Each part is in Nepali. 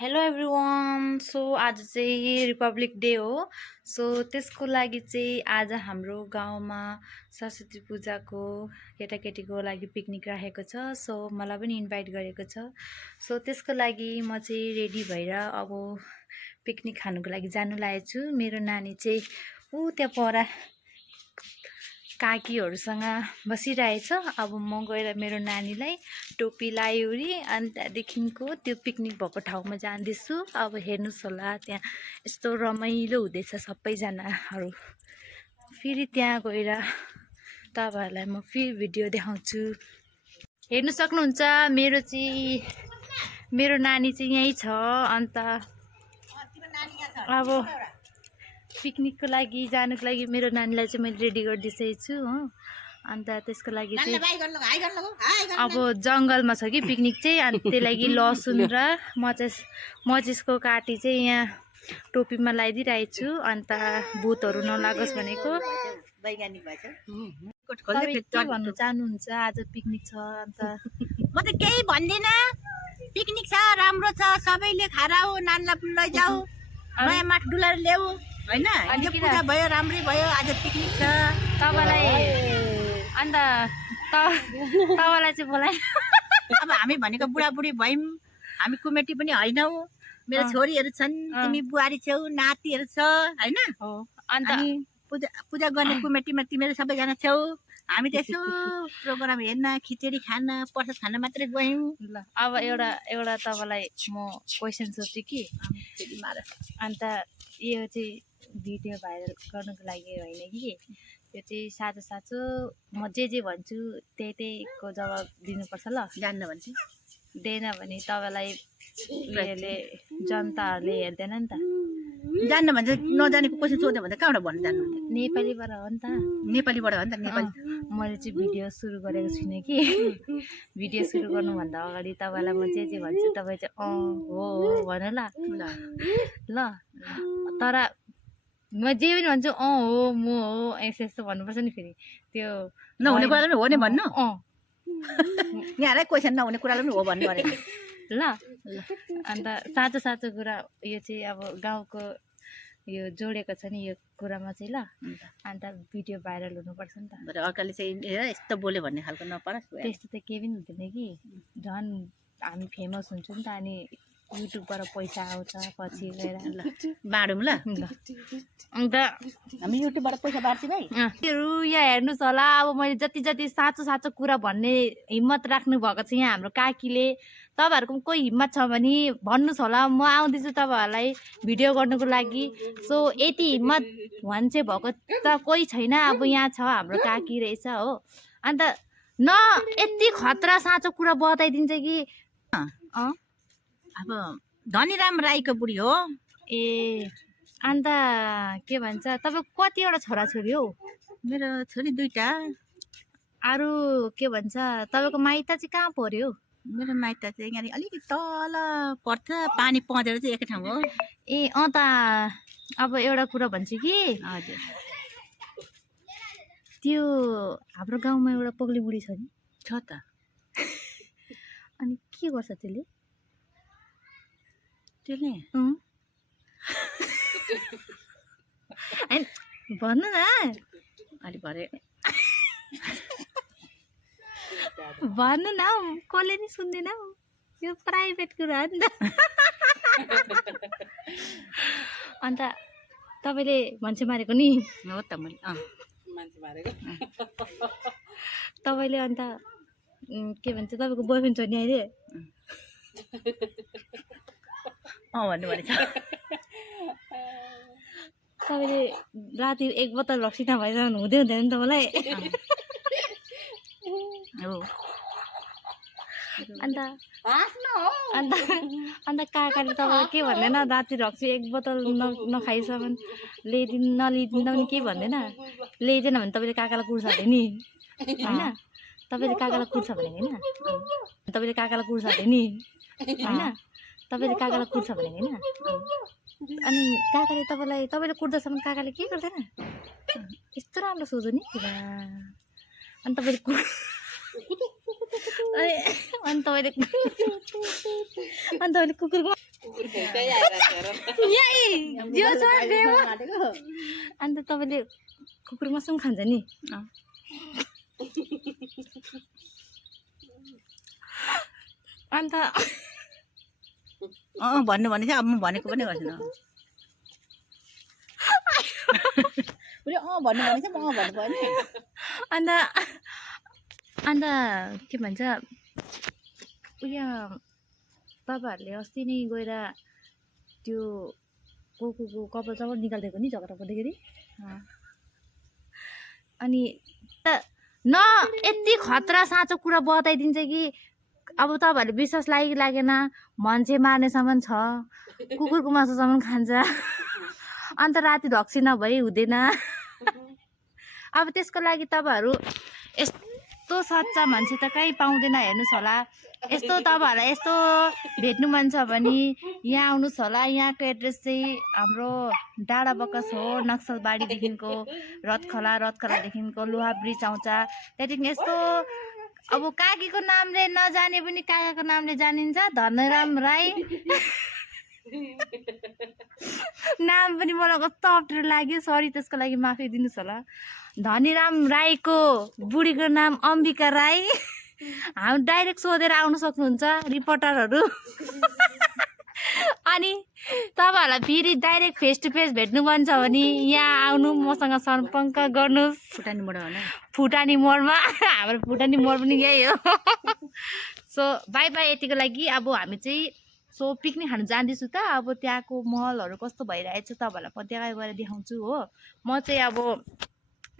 Hello everyone. सो आज चाहिँ रिपब्लिक डे हो। सो त्यसको लागि चाहिँ आज हाम्रो गाउँमा सरस्वती पूजाको केटाकेटीको लागि पिकनिक राखेको छ। सो मलाई पनि इन्भाइट गरेको छ। सो त्यसको लागि म चाहिँ रेडी भएर अब पिकनिक खानुको लागि जानु लागेको छु। मेरो नानी चाहिँ त्यहाँ पर काकीहरूसँग बसिरहेछ। अब म गएर मेरो नानीलाई टोपी लायोरी अनि त्यहाँदेखिको त्यो पिकनिक भएको ठाउँमा जाँदैछु। अब हेर्नुहोस् होला, त्यहाँ यस्तो रमाइलो हुँदैछ सबैजनाहरू। फेरि त्यहाँ गएर तपाईँहरूलाई म फेरि भिडियो देखाउँछु। हेर्नु सक्नुहुन्छ मेरो नानी चाहिँ यहीँ छ। अन्त अब पिकनिकको लागि जानुको लागि मेरो नानीलाई चाहिँ मैले रेडी गरिदिइसकेको छु हो। अन्त त्यसको लागि चाहिँ अब जङ्गलमा छ कि पिकनिक चाहिँ, अनि त्यही लागि लसुन र मचिसको काटी चाहिँ यहाँ टोपीमा लगाइदिइरहेको छु। अन्त भूतहरू नलागोस् भनेको। के भन्नु चाहनुहुन्छ? आज पिकनिक छ। अन्त म त केही भन्दिनँ। पिकनिक छ, राम्रो छ, सबैले खाएर आऊ, नानीलाई पनि लैजाऊ, नयाँ माठ डुलाएर ल्याऊ होइन। यो पूजा भयो, राम्रै भयो। आज पिकनिक छ तपाईँलाई। अन्त तपाईँलाई चाहिँ बोलाइ। अब हामी भनेको बुढाबुढी भयौँ, हामी कुमेटी पनि होइनौ। मेरो छोरीहरू छन्, तिमी बुहारी छेउ, नातिहरू छ होइन। अन्त पूजा गर्ने कुमेटीमा तिमीहरू सबैजना छेउ। हामी त यसो प्रोग्राम हेर्न, खिचडी खान, प्रसाद खान मात्रै गयौँ। ल अब एउटा तपाईँलाई म क्वेसन सोध्छु कि। अन्त यो चाहिँ भिडियो भाइरल गर्नुको लागि होइन कि, यो चाहिँ साँचो साँचो म जे भन्छु त्यहीको जवाब दिनुपर्छ ल। जान्न भन्छ, दिएन भने तपाईँलाई उयोले जनताहरूले हेर्दैन नि त। जान्न भन्छ, नजानेको क्वेसन सोध्यो भने कहाँबाट भन्नु जान्नु? नेपालीबाट हो नि त। नेपालीबाट हो नि त। नेपाली मैले चाहिँ भिडियो सुरु गरेको छुइनँ कि। भिडियो सुरु गर्नुभन्दा अगाडि तपाईँलाई म जे भन्छु तपाईँ चाहिँ हो भन्नु ल। ल तर म जे पनि भन्छु हो म हो यस्तो भन्नुपर्छ नि। फेरि त्यो नहुने कुरालाई पनि हो नै भन्नु। यहाँलाई क्वेसन नहुने कुरालाई पनि हो भन्नु पऱ्यो ल। अन्त साँचो साँचो कुरा यो चाहिँ अब गाउँको यो जोडेको छ नि यो कुरामा चाहिँ ल। अन्त भिडियो भाइरल हुनुपर्छ नि त। अर्काले चाहिँ यस्तो बोल्यो भन्ने खालको नपरोस्। त्यस्तो त केही पनि हुँदैन कि, झन् हामी फेमस हुन्छौँ नि त। अनि युट्युबबाट पैसा आउँछ पछि गएर। ल बाँडौँ ल। अन्त हामी युट्युबबाट पैसा बाँड्छौँ है। यहाँ हेर्नुहोस् होला, अब मैले जति साँचो साँचो कुरा भन्ने हिम्मत राख्नु भएको छ यहाँ हाम्रो काकीले। तपाईँहरूको कोही हिम्मत छ भने भन्नुहोस् होला, म आउँदैछु तपाईँहरूलाई भिडियो गर्नुको लागि। सो यति हिम्मत मान्छे भएको त कोही छैन। अब यहाँ छ हाम्रो काकी रहेछ हो। अन्त यति खतरा साँचो कुरा बताइदिन्छ कि। अब धनीराम राईको बुढी हो। ए अन्त के भन्छ, तपाईँको कतिवटा छोराछोरी हो? मेरो छोरी 2टा। अरू के भन्छ, तपाईँको माइत चाहिँ कहाँ पर्यो? मेरो माइत चाहिँ यहाँ अलिकति तल पर्छ, पानी पँधेर चाहिँ एकै ठाउँ हो। ए त अब एउटा कुरा भन्छु कि। हजुर। त्यो हाम्रो गाउँमा एउटा पग्ली बुढी छ नि। छ त। अनि के गर्छ त्यसले? भन्नु न अलि भरे भन्नु न, कसले नि सुन्दैन, यो प्राइभेट कुरा हो नि त। अन्त तपाईँले मान्छे मारेको नि हो त। मैले मान्छे मारेको तपाईँले। अन्त के भन्छ, तपाईँको बोयफ्रेन्ड छ नि अहिले? भन्नु भनेको तपाईँले राति 1 बोतल रक्सी नभइरहनु हुँदैन नि तपाईँलाई। अन्त काकाले तपाईँलाई के भन्दैन? राति रक्सी 1 बोतल नखाइसम्म नलिदिँदा पनि केही भन्दैन? ल्याइदिएन भने तपाईँले काकालाई कुर्छ अरे नि होइन? तपाईँले काकालाई कुर्छ भने होइन? तपाईँले काकालाई कुर्छ अरे नि होइन? तपाईँले काकालाई कुर्छ भने होइन? अनि काकाले तपाईँले कुर्दासम्म काकाले के गर्दैन? यस्तो राम्रो सोझो नि। अनि तपाईँले अनि तपाईँले कुकुरको अन्त तपाईँले कुकुर मसम खान्छ नि अन्त भन्नु भनेको अब म भनेको पनि गर्छु भन्नु भनेको म भन्नु पर्ने अन्त अन्त के भन्छ उयो तपाईँहरूले अस्ति नै गएर त्यो कोको कपाल चपाल निकालिदिएको नि झगडा पर्दाखेरि अनि त न यति खतरा साँचो कुरा बताइदिन्छ कि अब तपाईँहरूले विश्वास लागेन मान्छे मार्नेसम्म छ कुकुरको मासुसम्म खान्छ अन्त राति ढक्सी नभई हुँदैन अब त्यसको लागि तपाईँहरू यस्तो सच्चा मान्छे त कहीँ पाउँदैन हेर्नुहोस् होला यस्तो तपाईँहरूलाई यस्तो भेट्नु मन छ भने यहाँ आउनुहोस् होला यहाँको एड्रेस चाहिँ हाम्रो डाँडा बकस हो नक्सलबारीदेखिको रथखलादेखिको लोहा ब्रिज आउँछ त्यहाँदेखि यस्तो अब काकीको नामले नजाने पनि काकाको नामले जानिन्छ धनराम राई नाम पनि मलाई कस्तो अप्ठ्यारो लाग्यो सरी त्यसको लागि माफी दिनुहोस् होला धनीराम राईको बुढीको नाम अम्बिका राई हामी डाइरेक्ट सोधेर आउनु सक्नुहुन्छ रिपोर्टरहरू अनि तपाईँहरूलाई फेरि डाइरेक्ट फेस टु फेस भेट्नु मन छ भने यहाँ आउनु मसँग सम्पर्क गर्नुहोस् फुटानी मोडमा हाम्रो फुटानी मोड पनि यही हो सो बाई बाई यतिको लागि अब हामी चाहिँ सो पिकनिक खानु जाँदैछु त अब त्यहाँको महलहरू कस्तो भइरहेछ तपाईँहरूलाई म त्यहाँ गएर देखाउँछु हो म चाहिँ अब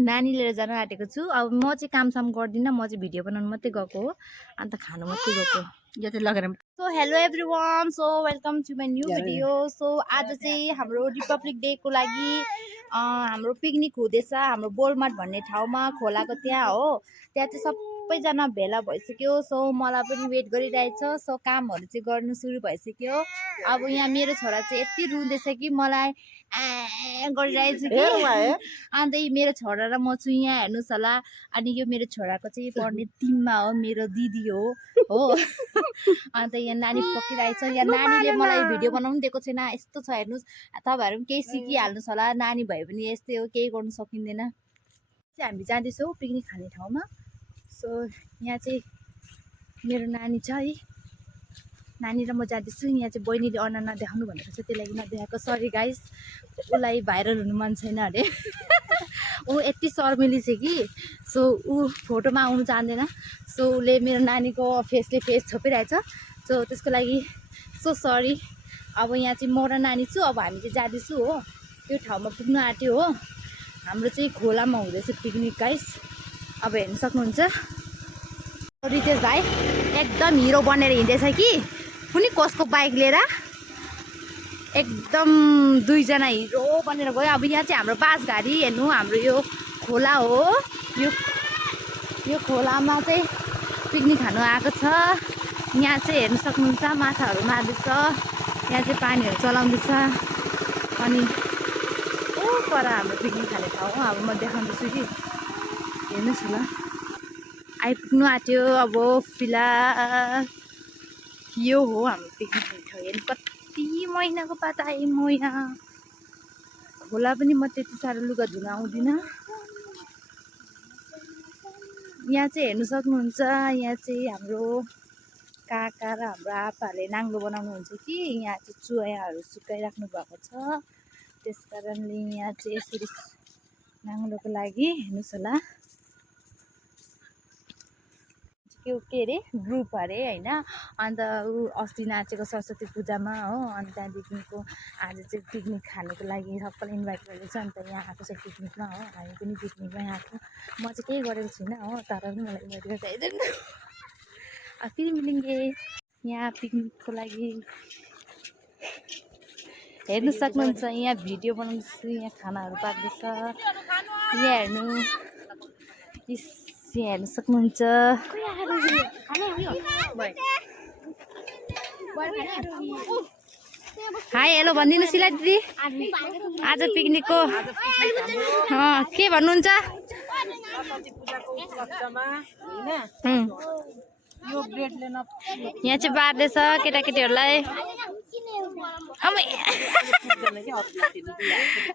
नानी लिएर जान आँटेको छु अब म चाहिँ कामसाम गर्दिनँ म चाहिँ भिडियो बनाउनु मात्रै गएको हो अन्त खानु मात्रै गएको यो चाहिँ लगेर so hello everyone so welcome to my new video so आज चाहिँ हाम्रो रिपब्लिक डेको लागि हाम्रो पिकनिक हुँदैछ हाम्रो बोलमाट भन्ने ठाउँमा खोलाको त्यहाँ हो त्यहाँ चाहिँ सबैजना भेला भइसक्यो सो मलाई पनि वेट गरिरहेछ सो कामहरू चाहिँ गर्नु सुरु भइसक्यो अब यहाँ मेरो छोरा चाहिँ यति रुँदैछ कि मलाई गरिरहेछ कि अन्त मेरो छोरा र म छु यहाँ हेर्नुहोस् होला अनि यो मेरो छोराको चाहिँ पढ्ने टिममा हो मेरो दिदी हो अन्त यहाँ नानी पकिरहेछ यहाँ नानीले मलाई भिडियो बनाउनु दिएको छैन यस्तो छ हेर्नुहोस् तपाईँहरू पनि केही सिकिहाल्नुहोस् होला नानी भए पनि यस्तै हो केही गर्नु सकिँदैन चाहिँ हामी जाँदैछौँ पिकनिक खाने ठाउँमा सो यहाँ चाहिँ मेरो नानी छ है नानी र म जाँदैछु यहाँ चाहिँ बहिनीले अनुहार नदेखाउनु भनेको छ त्यही लागि नदेखाएको सरी गाइस उसलाई भाइरल हुनु मन छैन अरे ऊ यति शर्मिली छ कि सो ऊ फोटोमा आउनु चाहँदैन सो उसले मेरो नानीको फेसले फेस छोपिरहेछ सो त्यसको लागि सो सरी अब यहाँ चाहिँ म र नानी छु अब हामी चाहिँ जाँदैछु हो त्यो ठाउँमा पुग्नु आँट्यो हो हाम्रो चाहिँ खोलामा हुँदैछ पिकनिक गाइस अब हेर्नु सक्नुहुन्छ रितेश भाइ एकदम हिरो बनेर हिँड्दैछ कि कुनै कसको बाइक लिएर एकदम दुईजना हिरो बनेर गयो अब यहाँ चाहिँ हाम्रो बासघारी हेर्नु हाम्रो यो खोला हो यो खोलामा चाहिँ पिकनिक खानु आएको छ यहाँ चाहिँ हेर्नु सक्नुहुन्छ माछाहरू मार्दैछ यहाँ चाहिँ पानीहरू चलाउँदैछ अनि ओ पर हाम्रो पिकनिक खाने ठाउँ अब म देखाउँदैछु कि हेर्नुहोस् होला आइपुग्नु आँट्यो अब फिलहाल यो हो हाम्रो पिकनिक खाने ठाउँ हेर्नु कति महिनाको बाद आएँ म यहाँ खोला पनि म त्यति साह्रो लुगा धुन आउँदिनँ यहाँ चाहिँ हेर्नु सक्नुहुन्छ यहाँ चाहिँ हाम्रो काका र हाम्रो आप्पाहरूले नाङ्लो बनाउनुहुन्छ कि यहाँ चाहिँ चुयाहरू सुकाइराख्नु भएको छ त्यस कारणले यहाँ चाहिँ यसरी नाङ्लोको लागि हेर्नुहोस् होला के अरे ग्रुप अरे होइन अन्त ऊ अस्ति नाचेको सरस्वती पूजामा हो अन्त त्यहाँदेखिको आज चाहिँ पिकनिक खानुको लागि सबैलाई इन्भाइट गरेको छ अन्त यहाँ आएको छ पिकनिकमा हो हामी पनि पिकनिकमै आएको म चाहिँ केही गरेको छुइनँ हो तर पनि मलाई इन्भाइट गरेर चाहिँदैन फेरि मिलिङ्गे यहाँ पिकनिकको लागि हेर्नु सक्नुहुन्छ यहाँ भिडियो बनाउँदैछु यहाँ खानाहरू पाक्दैछ यहाँ हेर्नु यहाँ हेर्नु सक्नुहुन्छ हाई हेलो भनिदिनु सिला दिदी आज पिकनिकको के भन्नुहुन्छ यहाँ चाहिँ बार्दैछ केटाकेटीहरूलाई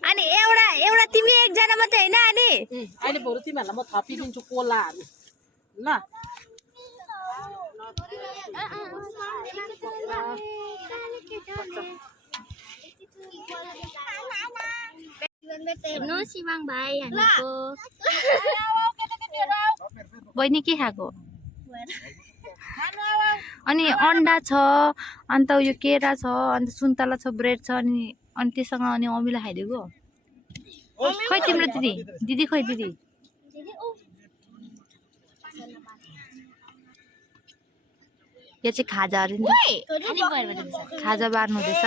अनि एउटा एउटा तिमी एकजना मात्रै होइन अनि अहिले बरु तिमीहरूलाई म थपिदिन्छु कोलाहरू ल हेर्नु सिमाङ भाइ हामीको बहिनी के खाएको अनि अन्डा छ अन्त यो केरा छ अन्त सुन्तला छ ब्रेड छ अनि त्यससँग अनि अमिला खाइदिएको खै तिम्रो दिदी दिदी खै दिदी यो चाहिँ खाजा अरे नि खाजा बार्नु हुँदैछ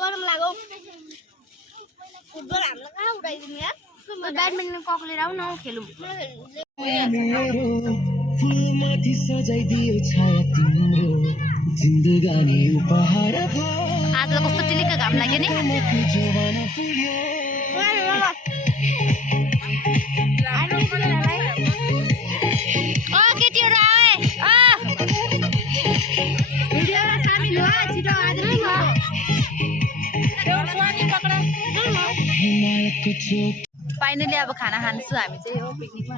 गरम लाग्यो फुटबल हामीलाई कहाँ उडाइदिनु यार ब्याडमिन्टन कक लिएर आऊ न खेलौँ फुलमाथि सजाइदियो छाया तिम्रो जिन्दगानी उपहार आज त कस्तो टिलिक्क घाम लाग्यो नि केटीहरू फाइनली अब खाना खान्छु हामी चाहिँ हो पिकनिकमा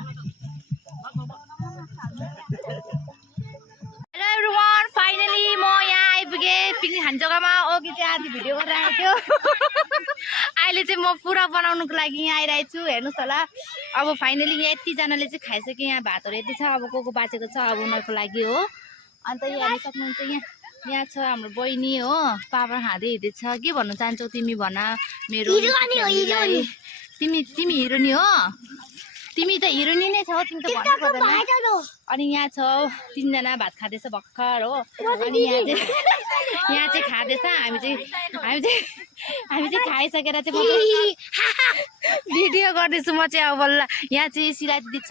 हेलो एभ्रिवान फाइनली म यहाँ आइपुगेँ पिकनिक खाने जग्गामा अघि चाहिँ आधी भिडियो गरेर आएको थियो अहिले चाहिँ म पुरा बनाउनुको लागि यहाँ आइरहेको छु हेर्नुहोस् होला अब फाइनली यहाँ यतिजनाले चाहिँ खाइसक्यो यहाँ भातहरू यति छ अब को बाँचेको छ अब उनीहरूको लागि हो अन्त यहाँ हेर्नु सक्नुहुन्छ यहाँ छ हाम्रो बहिनी हो पापा खाँदै हिँड्दैछ के भन्नु चाहन्छौ तिमी भन मेरो तिमी हिरोनी हो तिमी त हिरोनी नै छौ तिमी त भन्नु पर्दैन अनि यहाँ छ तीनजना भात खाँदैछ भर्खर हो अनि यहाँ चाहिँ खाँदैछ हामी चाहिँ खाइसकेर चाहिँ भिडियो गर्दैछु म चाहिँ अब बल्ल यहाँ चाहिँ सिलाइ दिदी छ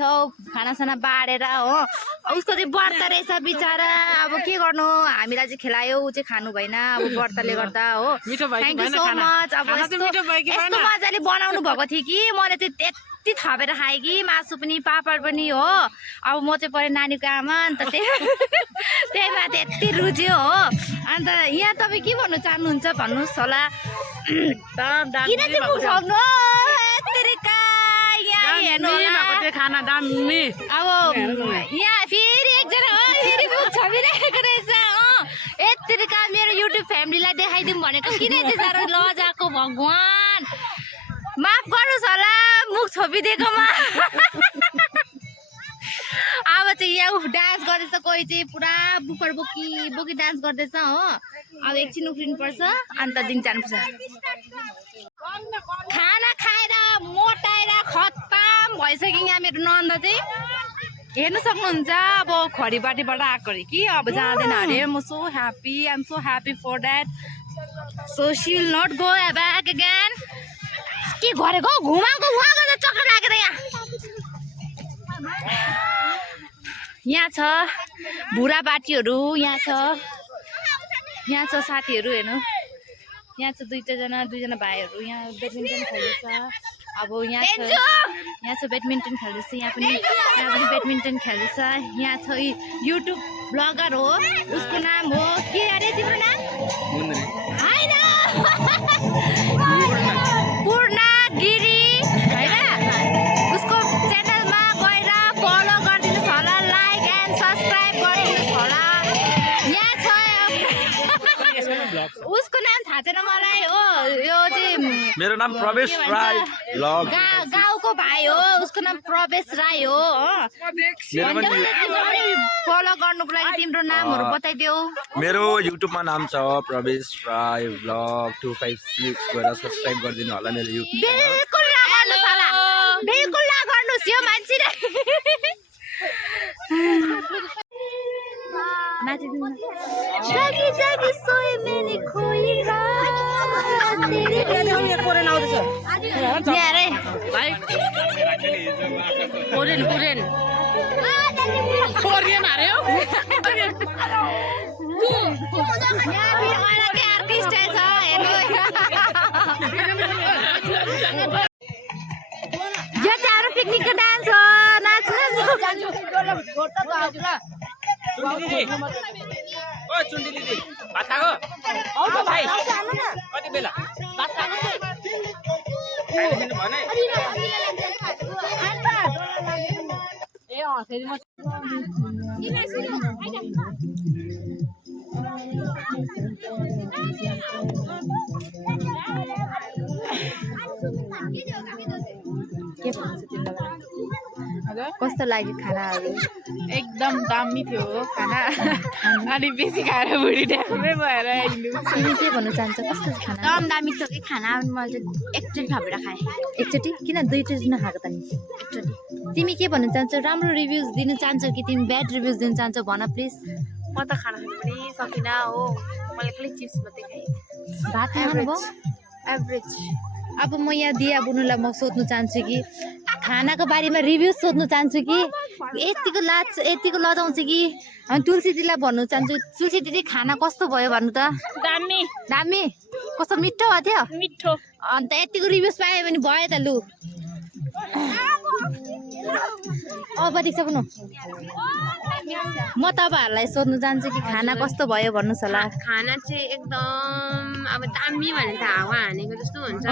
खानासाना बाँडेर हो उसको चाहिँ व्रत रहेछ बिचरा अब के गर्नु हामीलाई चाहिँ खेलायो ऊ चाहिँ खानु भएन अब व्रतले गर्दा हो थ्याङ्क यू सो मच अब यस्तो मजाले बनाउनु भएको थियो कि मैले चाहिँ यति थपेर खाएँ कि मासु पनि पापड पनि हो अब म चाहिँ पऱ्यो नानीको आमा अन्त त्यही माथि यति रुच्यो हो अन्त यहाँ तपाईँ के भन्नु चाहनुहुन्छ भन्नुहोस् होला खाना दामी अब यहाँ फेरि एकजना हो फेरि मुख छपिरहेको रहेछ हो यतिका मेरो युट्युब फ्यामिलीलाई देखाइदिउँ भनेको किन यति साह्रो लजाको भगवान् माफ गर्नुहोस् होला मुख छोपिदिएकोमा अब चाहिँ यहाँ डान्स गर्दैछ कोही चाहिँ पुरा बुफर बोकी डान्स गर्दैछ हो अब एकछिन उफ्रिनुपर्छ अन्त दिन जानुपर्छ खाना खाएर मोटाएर खत्तम भइसक्यो यहाँ मेरो नन्द चाहिँ हेर्नु सक्नुहुन्छ अब खडीबाटीबाट आएको अरे कि अब जाँदैन अरे म so happy I am so happy for that so she will not go back again के गरेको घुमाएको उहाँ गर्दा चक्कर लागेर यहाँ छ बुढाबाटीहरू यहाँ छ साथीहरू हेर्नु यहाँ छ दुईजना भाइहरू यहाँ ब्याडमिन्टन खेल्दैछ अब यहाँ छ ब्याडमिन्टन खेल्दैछ यहाँ पनि ब्याडमिन्टन खेल्दैछ यहाँ छ युट्युब ब्लगर हो उसको नाम हो के अरे तिम्रो नाम होइन पूर्णा गिरी होइन उसको च्यानलमा गएर फलो गरिदिनुहोस् होला लाइक एन्ड सब्सक्राइब गरिदिनुहोस् होला यहाँ छ उसको नाम थाहा छैन मलाई हो यो चाहिँ मेरो नाम प्रवेश राई ब्लग गाउँको भाइ हो उसको नाम प्रवेश राई हो फलो गर्नुको लागि तिम्रो नामहरू बताइदेऊ मेरो युट्युबमा नाम छ प्रवेश राई ब्लग 256 गएर सब्स्क्राइब गरिदिनु होला मेरो युट्युब बिल्कुल नगर्नुहोस् होला बिल्कुल नगर्नुहोस् यो मान्छे जागी जागी सोए मैंने खोई रात कोरियन हार्यो यो चाहिँ हाम्रो पिकनिकको डान्स हो नाच्नु चुन्टी दिदी भात खाएको भाइ कति बेला खाइदिनु भने ए फेरि म के भन्नुहुन्छ तिमीलाई कस्तो लाग्यो खानाहरू एकदम दामी थियो खाना अनि बेसी खाएर बुढी ड्यामै भएर हिँड्नु तिमी के भन्न चाहन्छ कस्तो खाना एकदम दामी थियो कि खाना मैले चाहिँ एकचोटि खाएर खाएँ एकचोटि किन दुईचोटि नखाएको त नि एकचोटि तिमी के भन्न चाहन्छौ राम्रो रिभ्युज दिन चाहन्छौ कि तिमी ब्याड रिभ्युज दिन चाहन्छौ भन प्लिज म त खाना खानु पनि सकिनँ हो मैले खालि चिप्स मात्रै खाएँ भात खानुभयो एभरेज अब म यहाँ दिया बुनुलाई म सोध्नु चाहन्छु कि खानाको बारेमा रिभ्युज सोध्नु चाहन्छु कि यतिको लजाउँछ कि अनि तुलसी दिदीलाई भन्नु चाहन्छु तुलसी दिदी खाना कस्तो भयो भन्नु त दामी दामी कस्तो मिठो भएको थियो मिठो अन्त यतिको रिभ्युज पायो भने भयो त लु अब दीक्षा बुनु म तपाईँहरूलाई सोध्नु चाहन्छु कि खाना कस्तो भयो भन्नुहोस् होला खाना चाहिँ एकदम अब दामी भने त हावा हानेको जस्तो हुन्छ है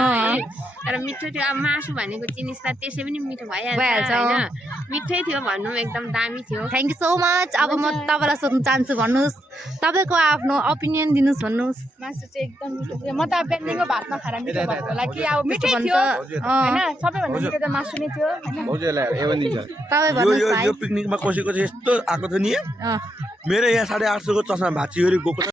तर मिठो थियो अब मासु भनेको जिनिस त त्यसै पनि मिठो भइहाल्छ होइन मिठै थियो भनौँ एकदम दामी थियो थ्याङ्क यू सो मच अब म तपाईँलाई सोध्नु चाहन्छु भन्नुहोस् तपाईँको आफ्नो ओपिनियन दिनुहोस् भन्नुहोस् मासु चाहिँ एकदम मिठो थियो म त पेन्डिङको भातमा खाएर मिठो भएको होला कि अब मिठै भन्नु थियो त होइन सबैभन्दा मिठो त मासु नै थियो तपाईँ भन्नुहोस् भाइ पिकनिकमा कसैको चाहिँ यस्तो आएको थियो नि अँ मेरो यहाँ 850 को चस्मा भाँचिगरी गएको